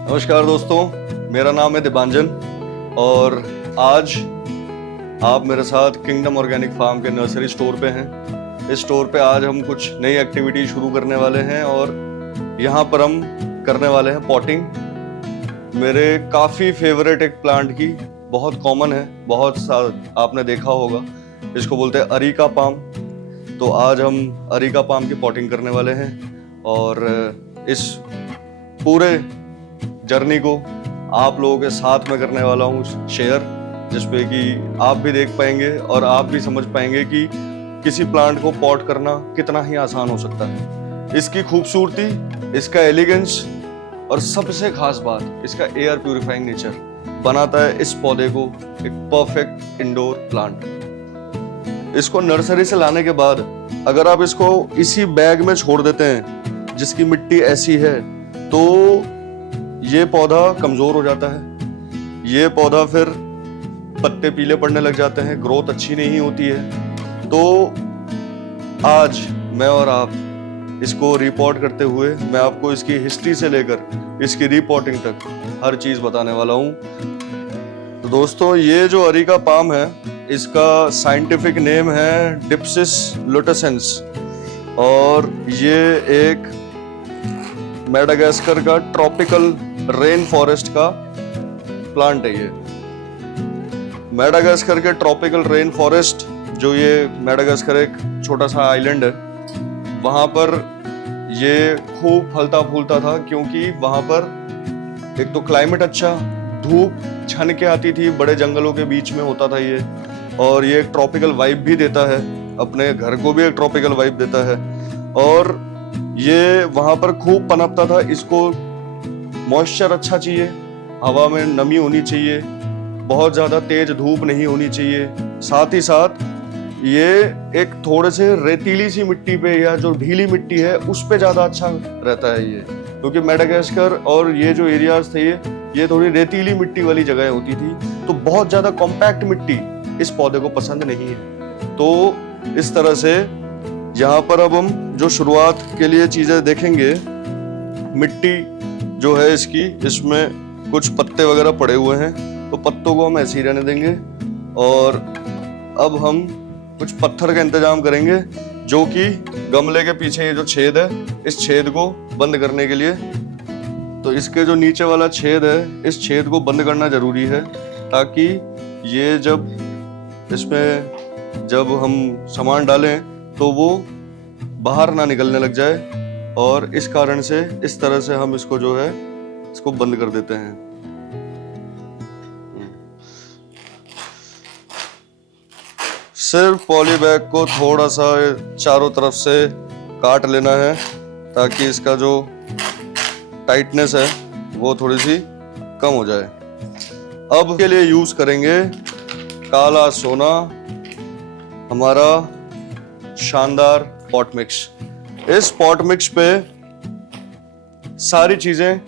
नमस्कार दोस्तों, मेरा नाम है दिबांजन और आज आप मेरे साथ किंगडम ऑर्गेनिक फार्म के नर्सरी स्टोर पे हैं। इस स्टोर पे आज हम कुछ नई एक्टिविटी शुरू करने वाले हैं और यहाँ पर हम करने वाले हैं पॉटिंग। मेरे काफ़ी फेवरेट एक प्लांट की, बहुत कॉमन है, बहुत सा आपने देखा होगा, इसको बोलते हैं अरीका पाम। तो आज हम अरीका पाम की पॉटिंग करने वाले हैं और इस पूरे जर्नी को आप लोगों के साथ में करने वाला हूँ शेयर, जिसपे कि आप भी देख पाएंगे और आप भी समझ पाएंगे कि किसी प्लांट को पॉट करना कितना ही आसान हो सकता है। इसकी खूबसूरती, इसका एलिगेंस और सबसे खास बात इसका एयर प्यूरिफाइंग नेचर बनाता है इस पौधे को एक परफेक्ट इंडोर प्लांट। इसको नर्सरी से लाने के बाद अगर आप इसको इसी बैग में छोड़ देते हैं जिसकी मिट्टी ऐसी है तो ये पौधा कमजोर हो जाता है, ये पौधा फिर पत्ते पीले पड़ने लग जाते हैं, ग्रोथ अच्छी नहीं होती है। तो आज मैं और आप इसको रिपोर्ट करते हुए मैं आपको इसकी हिस्ट्री से लेकर इसकी रिपोर्टिंग तक हर चीज बताने वाला हूँ। तो दोस्तों, ये जो अरीका पाम है इसका साइंटिफिक नेम है डिप्सिस लुटेसेंस और ये एक मेडागास्कर का ट्रॉपिकल रेन फॉरेस्ट का प्लांट है। ये मेडागास्कर के ट्रॉपिकल रेन फॉरेस्ट, जो ये मेडागास्कर एक छोटा सा आइलैंड है, वहां पर ये खूब फलता फूलता था क्योंकि वहां पर एक तो क्लाइमेट अच्छा, धूप छन के आती थी, बड़े जंगलों के बीच में होता था ये, और ये एक ट्रॉपिकल वाइब भी देता है, अपने घर को भी एक ट्रॉपिकल वाइब देता है और ये वहां पर खूब पनपता था। इसको मॉइस्चर अच्छा चाहिए, हवा में नमी होनी चाहिए, बहुत ज्यादा तेज धूप नहीं होनी चाहिए, साथ ही साथ ये एक थोड़े से रेतीली सी मिट्टी पे या जो ढीली मिट्टी है उस पे ज्यादा अच्छा रहता है ये, क्योंकि मेडागास्कर और ये जो एरियाज थे ये थोड़ी रेतीली मिट्टी वाली जगह होती थी, तो बहुत ज्यादा कॉम्पैक्ट मिट्टी इस पौधे को पसंद नहीं है। तो इस तरह से यहाँ पर अब हम जो शुरुआत के लिए चीजें देखेंगे, मिट्टी जो है इसकी, इसमें कुछ पत्ते वगैरह पड़े हुए हैं, तो पत्तों को हम ऐसे ही रहने देंगे और अब हम कुछ पत्थर का इंतजाम करेंगे जो कि गमले के पीछे ये जो छेद है, इस छेद को बंद करने के लिए, तो इसके जो नीचे वाला छेद है इस छेद को बंद करना जरूरी है ताकि ये जब हम सामान डालें तो वो बाहर ना निकलने लग जाए, और इस कारण से इस तरह से हम इसको जो है इसको बंद कर देते हैं। सिर्फ पॉली बैग को थोड़ा सा चारों तरफ से काट लेना है ताकि इसका जो टाइटनेस है वो थोड़ी सी कम हो जाए। अब के लिए यूज करेंगे काला सोना, हमारा शानदार पॉट मिक्स। इस पॉट मिक्स पे सारी चीजें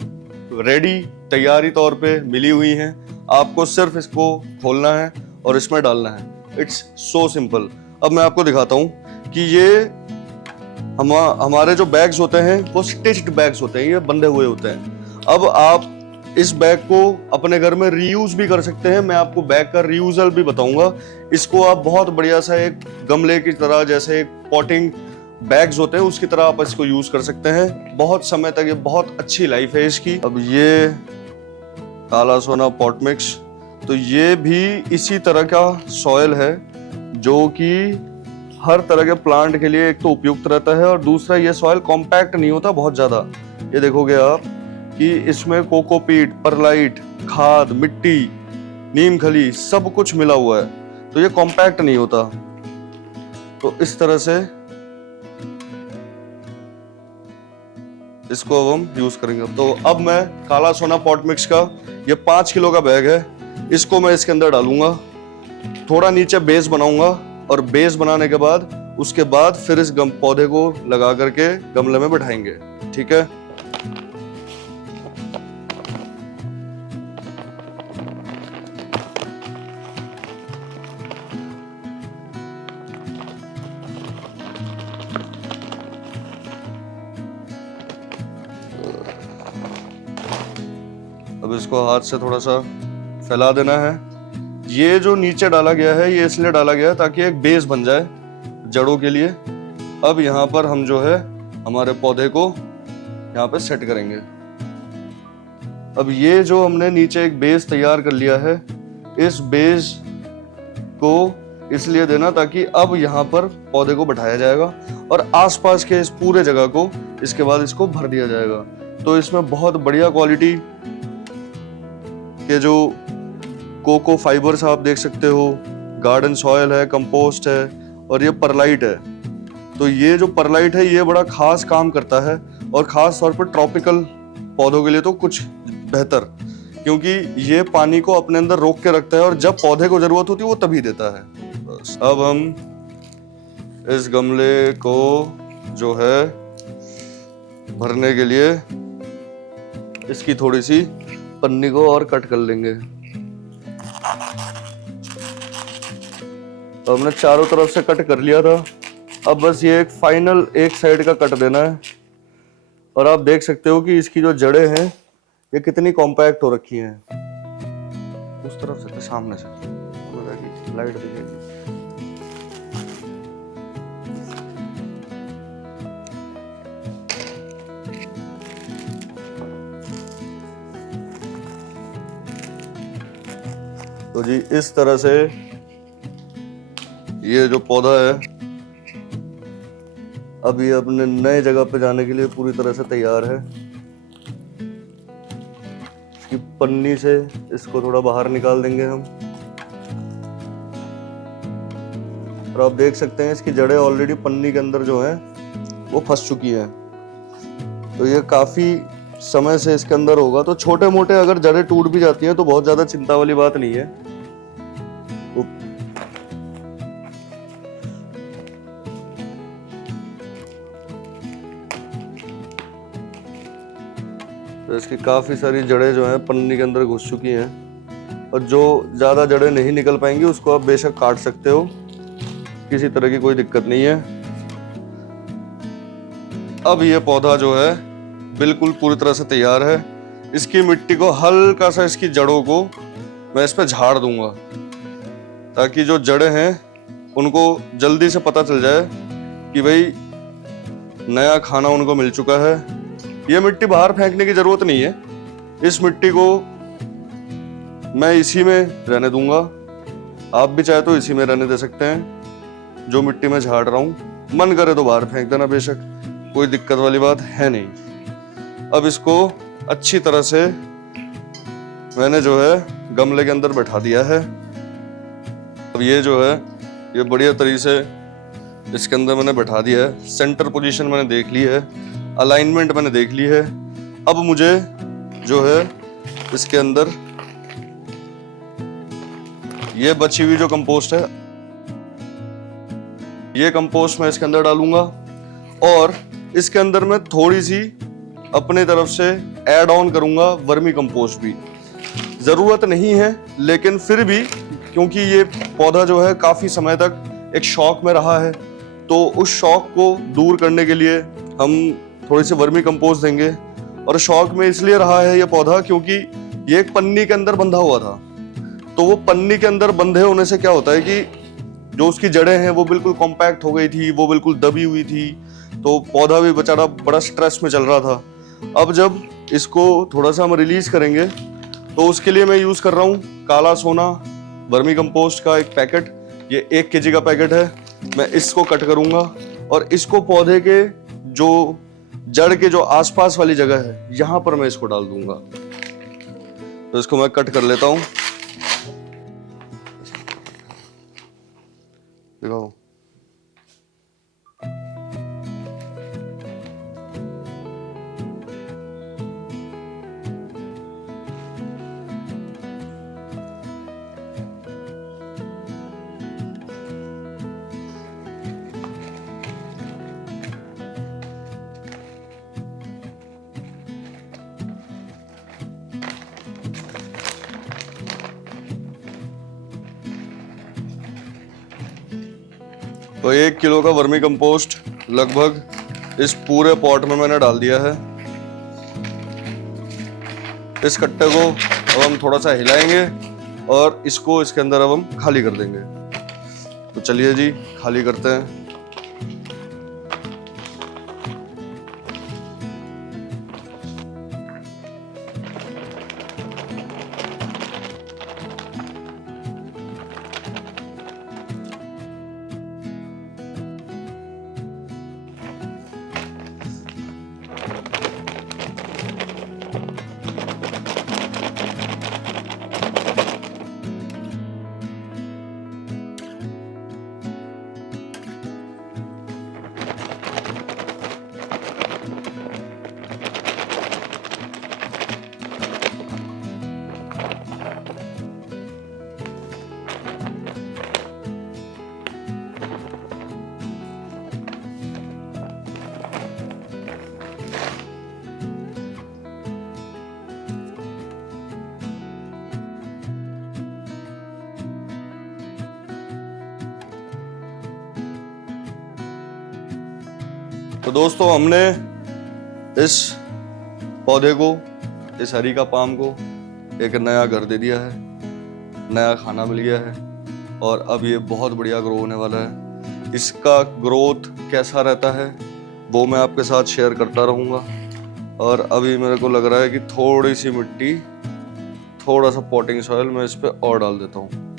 रेडी तैयारी तौर पे मिली हुई हैं, आपको सिर्फ इसको खोलना है और इसमें डालना है। It's so simple. अब मैं आपको दिखाता हूं कि ये हमारे जो बैग्स होते हैं वो स्टिच्ड बैग्स होते हैं, ये बंधे हुए होते हैं। अब आप इस बैग को अपने घर में रीयूज भी कर सकते हैं, मैं आपको बैग का रीयूजल भी बताऊंगा। इसको आप बहुत बढ़िया सा एक गमले की तरह, जैसे एक पॉटिंग बैग्स होते हैं उसकी तरह आप इसको यूज कर सकते हैं, बहुत समय तक ये बहुत अच्छी लाइफ है इसकी। अब ये काला सोना पॉट मिक्स, तो ये भी इसी तरह का सॉइल है जो कि हर तरह के प्लांट के लिए एक तो उपयुक्त रहता है और दूसरा ये सॉइल कॉम्पैक्ट नहीं होता बहुत ज्यादा। ये देखोगे आप कि इसमें कोकोपीट, परलाइट, खाद, मिट्टी, नीम खली सब कुछ मिला हुआ है, तो ये कॉम्पैक्ट नहीं होता। तो इस तरह से इसको अब हम यूज करेंगे। तो अब मैं काला सोना पॉट मिक्स का ये 5 किलो का बैग है, इसको मैं इसके अंदर डालूंगा, थोड़ा नीचे बेस बनाऊंगा और बेस बनाने के बाद उसके बाद फिर इस पौधे को लगा करके गमले में बैठाएंगे। ठीक है। अब इसको हाथ से थोड़ा सा फैला देना है। ये जो नीचे डाला गया है ये इसलिए डाला गया है ताकि एक बेस बन जाए जड़ों के लिए। अब यहाँ पर हम जो है हमारे पौधे को यहाँ पे सेट करेंगे। अब ये जो हमने नीचे एक बेस तैयार कर लिया है, इस बेस को इसलिए देना ताकि अब यहाँ पर पौधे को बैठाया जाएगा और आसपास के इस पूरे जगह को इसके बाद इसको भर दिया जाएगा। तो इसमें बहुत बढ़िया क्वालिटी के जो कोको फाइबर्स आप देख सकते हो, गार्डन सॉयल है, कंपोस्ट है और ये परलाइट है। तो ये जो परलाइट है ये बड़ा खास काम करता है और खास तौर पर ट्रॉपिकल पौधों के लिए तो कुछ बेहतर, क्योंकि ये पानी को अपने अंदर रोक के रखता है और जब पौधे को जरूरत होती है वो तभी देता है। बस अब हम इस गमले को जो है भरने के लिए इसकी थोड़ी सी पन्नी को और कट कर लेंगे। तो हमने चारों तरफ से कट कर लिया था, अब बस ये एक फाइनल एक साइड का कट देना है। और आप देख सकते हो कि इसकी जो जड़ें हैं ये कितनी कॉम्पैक्ट हो रखी हैं। उस तरफ से, सामने से लाइट दिखेगी। तो जी इस तरह से ये जो पौधा है अब ये अपने नए जगह पे जाने के लिए पूरी तरह से तैयार है। इसकी पन्नी से इसको थोड़ा बाहर निकाल देंगे हम। और आप देख सकते हैं इसकी जड़ें ऑलरेडी पन्नी के अंदर जो है वो फंस चुकी हैं। तो ये काफी समय से इसके अंदर होगा। तो छोटे मोटे अगर जड़ें टूट भी जाती हैं तो बहुत ज्यादा चिंता वाली बात नहीं है। तो इसकी काफी सारी जड़ें जो हैं पन्नी के अंदर घुस चुकी हैं और जो ज्यादा जड़ें नहीं निकल पाएंगी उसको आप बेशक काट सकते हो, किसी तरह की कोई दिक्कत नहीं है। अब ये पौधा जो है बिल्कुल पूरी तरह से तैयार है। इसकी मिट्टी को हल्का सा इसकी जड़ों को मैं इस पे झाड़ दूंगा ताकि जो जड़ें हैं उनको जल्दी से पता चल जाए कि भाई नया खाना उनको मिल चुका है। ये मिट्टी बाहर फेंकने की जरूरत नहीं है, इस मिट्टी को मैं इसी में रहने दूंगा। आप भी चाहे तो इसी में रहने दे सकते हैं। जो मिट्टी में झाड़ रहा हूं मन करे तो बाहर फेंक देना, बेशक कोई दिक्कत वाली बात है नहीं। अब इसको अच्छी तरह से मैंने जो है गमले के अंदर बैठा दिया है। अब ये जो है ये बढ़िया तरीके से इसके अंदर मैंने बैठा दिया है। सेंटर पोजीशन मैंने देख ली है, अलाइनमेंट मैंने देख ली है। अब मुझे जो है इसके अंदर ये बची हुई जो कंपोस्ट है ये कंपोस्ट मैं इसके अंदर डालूंगा और इसके अंदर मैं थोड़ी सी अपने तरफ से ऐड ऑन करूंगा वर्मी कंपोस्ट भी। जरूरत नहीं है लेकिन फिर भी क्योंकि ये पौधा जो है काफी समय तक एक शौक में रहा है तो उस शौक को दूर करने के लिए हम थोड़ी सी वर्मी कंपोस्ट देंगे। और शौक में इसलिए रहा है ये पौधा क्योंकि ये एक पन्नी के अंदर बंधा हुआ था। तो वो पन्नी के अंदर बंधे होने से क्या होता है कि जो उसकी जड़ें हैं वो बिल्कुल कॉम्पैक्ट हो गई थी, वो बिल्कुल दबी हुई थी। तो पौधा भी बेचारा बड़ा स्ट्रेस में चल रहा था। अब जब इसको थोड़ा सा हम रिलीज करेंगे तो उसके लिए मैं यूज कर रहा हूँ काला सोना वर्मी कंपोस्ट का एक पैकेट। ये 1 kg का पैकेट है। मैं इसको कट करूंगा और इसको पौधे के जो जड़ के जो आसपास वाली जगह है यहां पर मैं इसको डाल दूंगा। तो इसको मैं कट कर लेता हूं। दिखाओ। तो 1 किलो का वर्मी कंपोस्ट लगभग इस पूरे पॉट में मैंने डाल दिया है। इस कट्टे को अब हम थोड़ा सा हिलाएंगे और इसको इसके अंदर अब हम खाली कर देंगे। तो चलिए जी, खाली करते हैं। तो दोस्तों, हमने इस पौधे को, इस हरी का पाम को एक नया घर दे दिया है, नया खाना मिल गया है और अब ये बहुत बढ़िया ग्रो होने वाला है। इसका ग्रोथ कैसा रहता है वो मैं आपके साथ शेयर करता रहूँगा। और अभी मेरे को लग रहा है कि थोड़ी सी मिट्टी, थोड़ा सा पॉटिंग सॉइल मैं इस पर और डाल देता हूँ।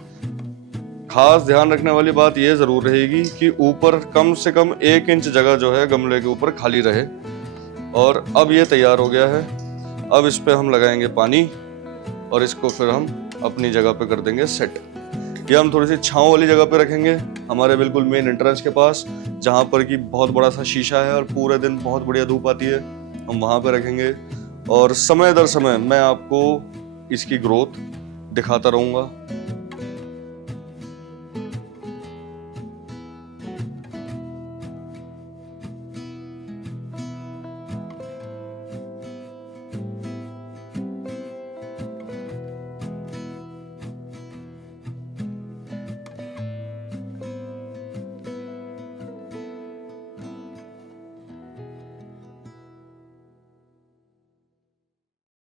खास ध्यान रखने वाली बात यह जरूर रहेगी कि ऊपर कम से कम 1 इंच जगह जो है गमले के ऊपर खाली रहे। और अब ये तैयार हो गया है। अब इस पे हम लगाएंगे पानी और इसको फिर हम अपनी जगह पे कर देंगे सेट। ये हम थोड़ी सी छांव वाली जगह पे रखेंगे, हमारे बिल्कुल मेन एंट्रेंस के पास, जहाँ पर कि बहुत बड़ा सा शीशा है और पूरे दिन बहुत बढ़िया धूप आती है। हम वहाँ पे रखेंगे और समय दर समय मैं आपको इसकी ग्रोथ दिखाता रहूँगा।